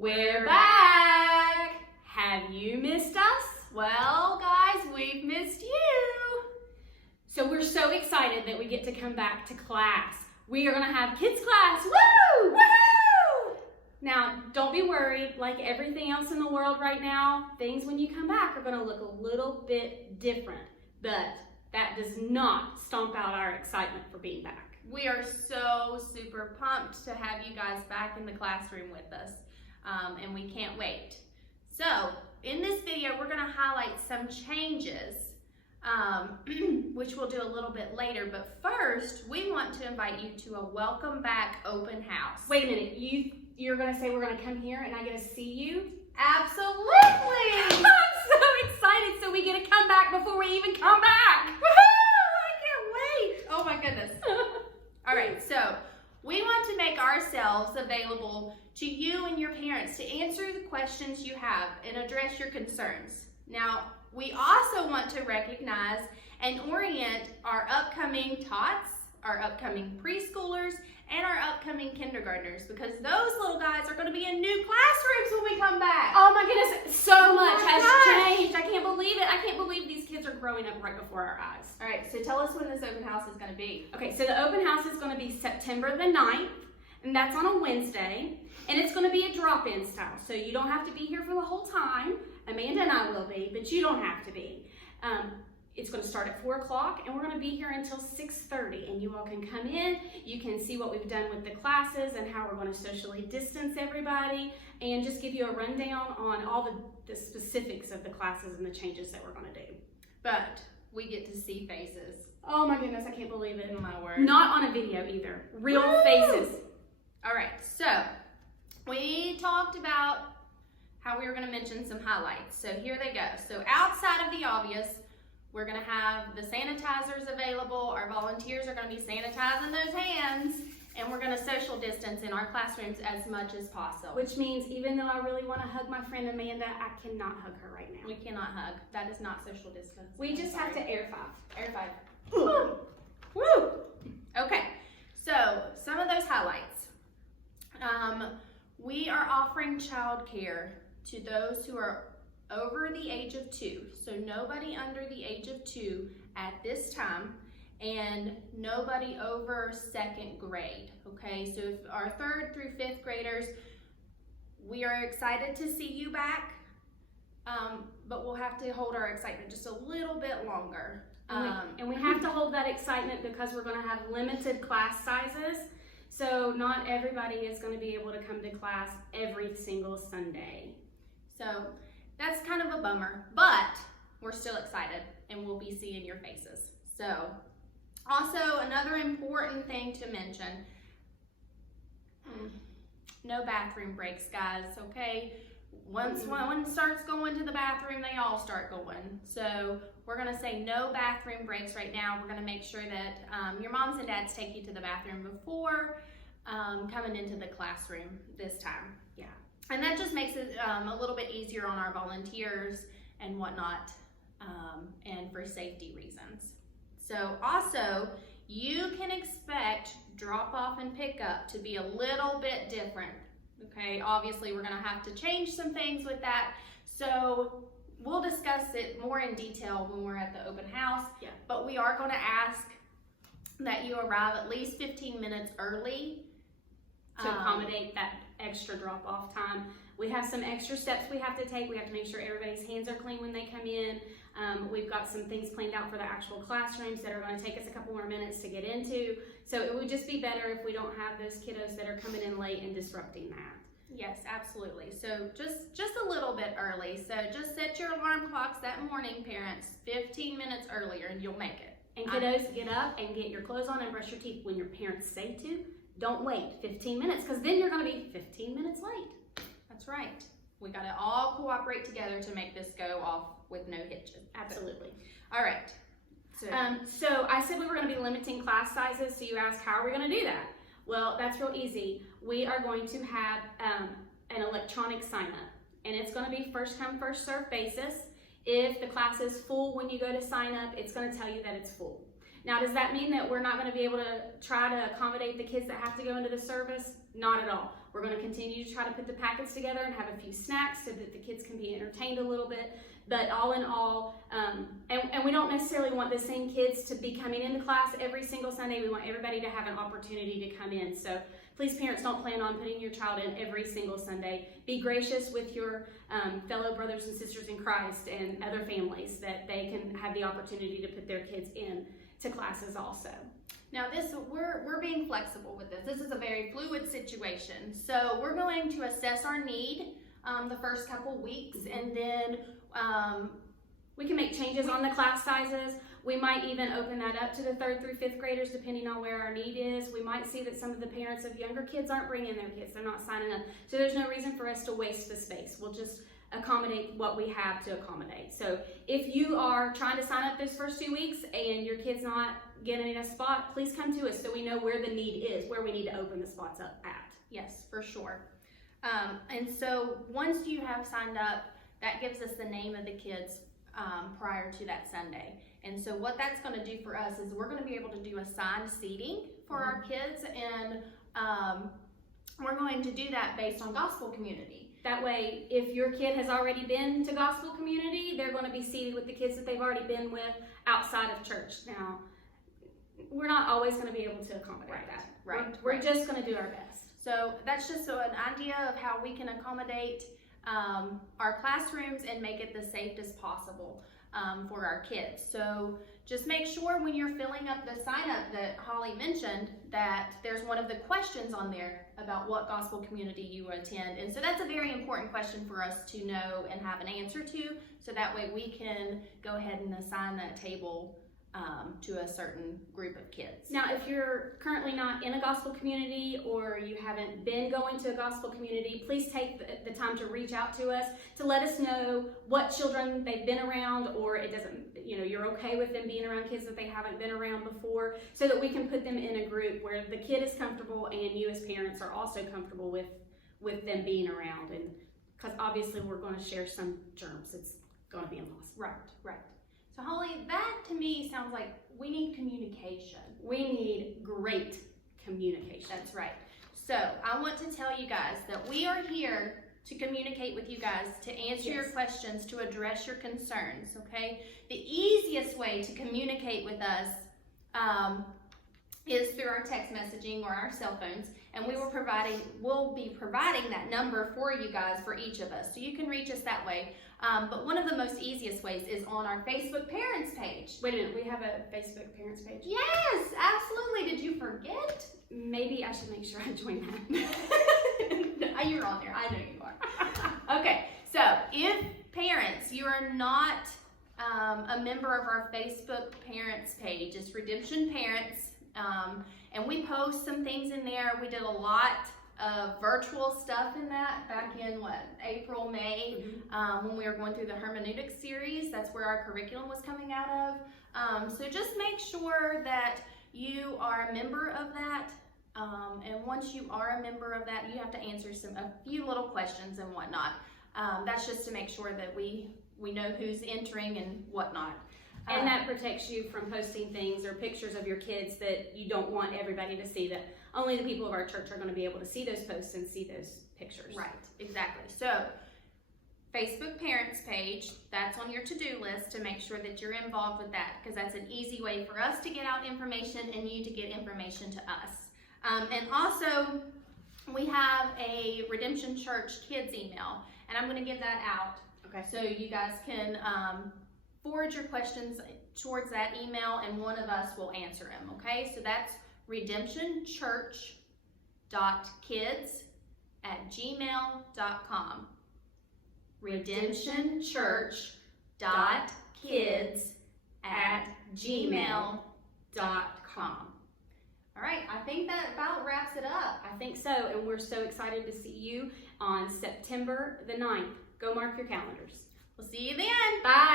We're back! Have you missed us? Well, guys, we've missed you. So we're so excited that we get to come back to class. We are gonna have kids class, woo! Woohoo! Now, don't be worried, like everything else in the world right now, things when you come back are gonna look a little bit different, but that does not stomp out our excitement for being back. We are so super pumped to have you guys back in the classroom with us, and we can't wait. So, in this video, we're gonna highlight some changes, which we'll do a little bit later, but first, we want to invite you to a welcome back open house. Wait a minute, you're gonna say we're gonna come here and I get to see you? Absolutely! I'm so excited, so we get to come back before we even come back. Woohoo! I can't wait. Oh my goodness. All right, so we want to make ourselves available to you and your parents to answer the questions you have and address your concerns. Now, we also want to recognize and orient our upcoming tots, our upcoming preschoolers, and our upcoming kindergartners, because those little guys are going to be in new classrooms when we come back. Oh my goodness, so much has gosh. changed. I can't believe it. I can't believe these kids are growing up right before our eyes. All right, so tell us when this open house is going to be. Okay, so the open house is going to be September the 9th, and that's on a Wednesday, and it's going to be a drop-in style, so you don't have to be here for the whole time. Amanda and I will be, but you don't have to be. It's going to start at 4 o'clock, and we're going to be here until 6:30, and you all can come in. You can see what we've done with the classes and how we're going to socially distance everybody, and just give you a rundown on all the specifics of the classes and the changes that we're going to do. But we get to see faces. Oh my goodness, I can't believe it. My word. Not on a video either. Real Woo! faces. All right, so we talked about how we were going to mention some highlights. So here they go. So outside of the obvious, we're going to have the sanitizers available. Our volunteers are going to be sanitizing those hands, and we're going to social distance in our classrooms as much as possible. Which means even though I really want to hug my friend Amanda, I cannot hug her right now. We cannot hug. That is not social distance. We just have to air five. Air five. Woo! Woo! Okay, so some of those highlights. We are offering childcare to those who are over the age of 2. So nobody under the age of 2 at this time, and nobody over 2nd grade, okay? So if our 3rd through 5th graders, we are excited to see you back, but we'll have to hold our excitement just a little bit longer. And we have to hold that excitement because we're going to have limited class sizes. So not everybody is going to be able to come to class every single Sunday. So that's kind of a bummer, but we're still excited and we'll be seeing your faces. So also another important thing to mention, no bathroom breaks, guys, okay? Once one starts going to the bathroom, they all start going. So we're gonna say no bathroom breaks right now. We're gonna make sure that your moms and dads take you to the bathroom before coming into the classroom this time. Yeah. And that just makes it a little bit easier on our volunteers and whatnot, and for safety reasons. So also, you can expect drop off and pick up to be a little bit different. Okay, obviously we're gonna have to change some things with that. So we'll discuss it more in detail when we're at the open house. Yeah. But we are gonna ask that you arrive at least 15 minutes early To accommodate that extra drop-off time. We have some extra steps we have to take. We have to make sure everybody's hands are clean when they come in. We've got some things planned out for the actual classrooms that are going to take us a couple more minutes to get into. So it would just be better if we don't have those kiddos that are coming in late and disrupting that. Yes, absolutely. So just a little bit early. So just set your alarm clocks that morning, parents, 15 minutes earlier, and you'll make it. And kiddos, get up and get your clothes on and brush your teeth when your parents say to. Don't wait 15 minutes, because then you're going to be 15 minutes late. That's right. We got to all cooperate together to make this go off with no hitches. Absolutely. All right. So I said we were going to be limiting class sizes, so you asked, how are we going to do that? Well, that's real easy. We are going to have an electronic sign-up, and it's going to be first come, first served basis. If the class is full when you go to sign up, it's going to tell you that it's full. Now, does that mean that we're not going to be able to try to accommodate the kids that have to go into the service? Not at all. We're going to continue to try to put the packets together and have a few snacks so that the kids can be entertained a little bit. But all in all, and we don't necessarily want the same kids to be coming into class every single Sunday. We want everybody to have an opportunity to come in. So please, parents, don't plan on putting your child in every single Sunday. Be gracious with your fellow brothers and sisters in Christ and other families that they can have the opportunity to put their kids in to classes also. Now we're being flexible with this. This is a very fluid situation. So we're going to assess our need the first couple weeks, and then we can make changes on the class sizes. We might even open that up to the 3rd through 5th graders depending on where our need is. We might see that some of the parents of younger kids aren't bringing their kids. They're not signing up. So there's no reason for us to waste the space. We'll just accommodate what we have to accommodate. So if you are trying to sign up those first 2 weeks and your kid's not getting a spot, please come to us so we know where the need is, where we need to open the spots up at. Yes, for sure. And so once you have signed up, that gives us the name of the kids prior to that Sunday. And so what that's going to do for us is we're going to be able to do assigned seating for our kids, and we're going to do that based on gospel community. That way, if your kid has already been to gospel community, they're going to be seated with the kids that they've already been with outside of church. Now, we're not always going to be able to accommodate that. We're just going to do our best. So that's just an idea of how we can accommodate our classrooms and make it the safest possible for our kids. So just make sure when you're filling up the sign up that Holly mentioned that there's one of the questions on there about what gospel community you attend. And so that's a very important question for us to know and have an answer to, so that way we can go ahead and assign that table to a certain group of kids. Now, if you're currently not in a gospel community or you haven't been going to a gospel community, please take the time to reach out to us to let us know what children they've been around, or it doesn't, you're okay with them being around kids that they haven't been around before, so that we can put them in a group where the kid is comfortable and you as parents are also comfortable with them being around. And because obviously we're going to share some germs, it's going to be impossible. Right. So Holly, that to me sounds like we need communication. We need great communication. That's right. So I want to tell you guys that we are here to communicate with you guys, to answer your questions, to address your concerns, okay? The easiest way to communicate with us is through our text messaging or our cell phones, and we'll be providing that number for you guys for each of us, so you can reach us that way. But one of the most easiest ways is on our Facebook Parents page. Wait a minute, we have a Facebook Parents page? Yes, absolutely. Did you forget? Maybe I should make sure I join that. You're on there. I know you are. Okay, so if parents, you are not a member of our Facebook Parents page, it's Redemption Parents, and we post some things in there. We did a lot of virtual stuff in that back in April, May, when we were going through the hermeneutics series. That's where our curriculum was coming out of. So just make sure that you are a member of that. And once you are a member of that, you have to answer a few little questions and whatnot. That's just to make sure that we know who's entering and whatnot. And that protects you from posting things or pictures of your kids that you don't want everybody to see, that only the people of our church are going to be able to see those posts and see those pictures. Right, exactly. So Facebook Parents page, that's on your to-do list to make sure that you're involved with that, because that's an easy way for us to get out information and you to get information to us. And also, we have a Redemption Church Kids email, and I'm going to give that out. Okay. So you guys can forward your questions towards that email, and one of us will answer them, okay? So that's redemptionchurch.kids@gmail.com. redemptionchurch.kids@gmail.com. All right, I think that about wraps it up. I think so, and we're so excited to see you on September the 9th. Go mark your calendars. We'll see you then. Bye.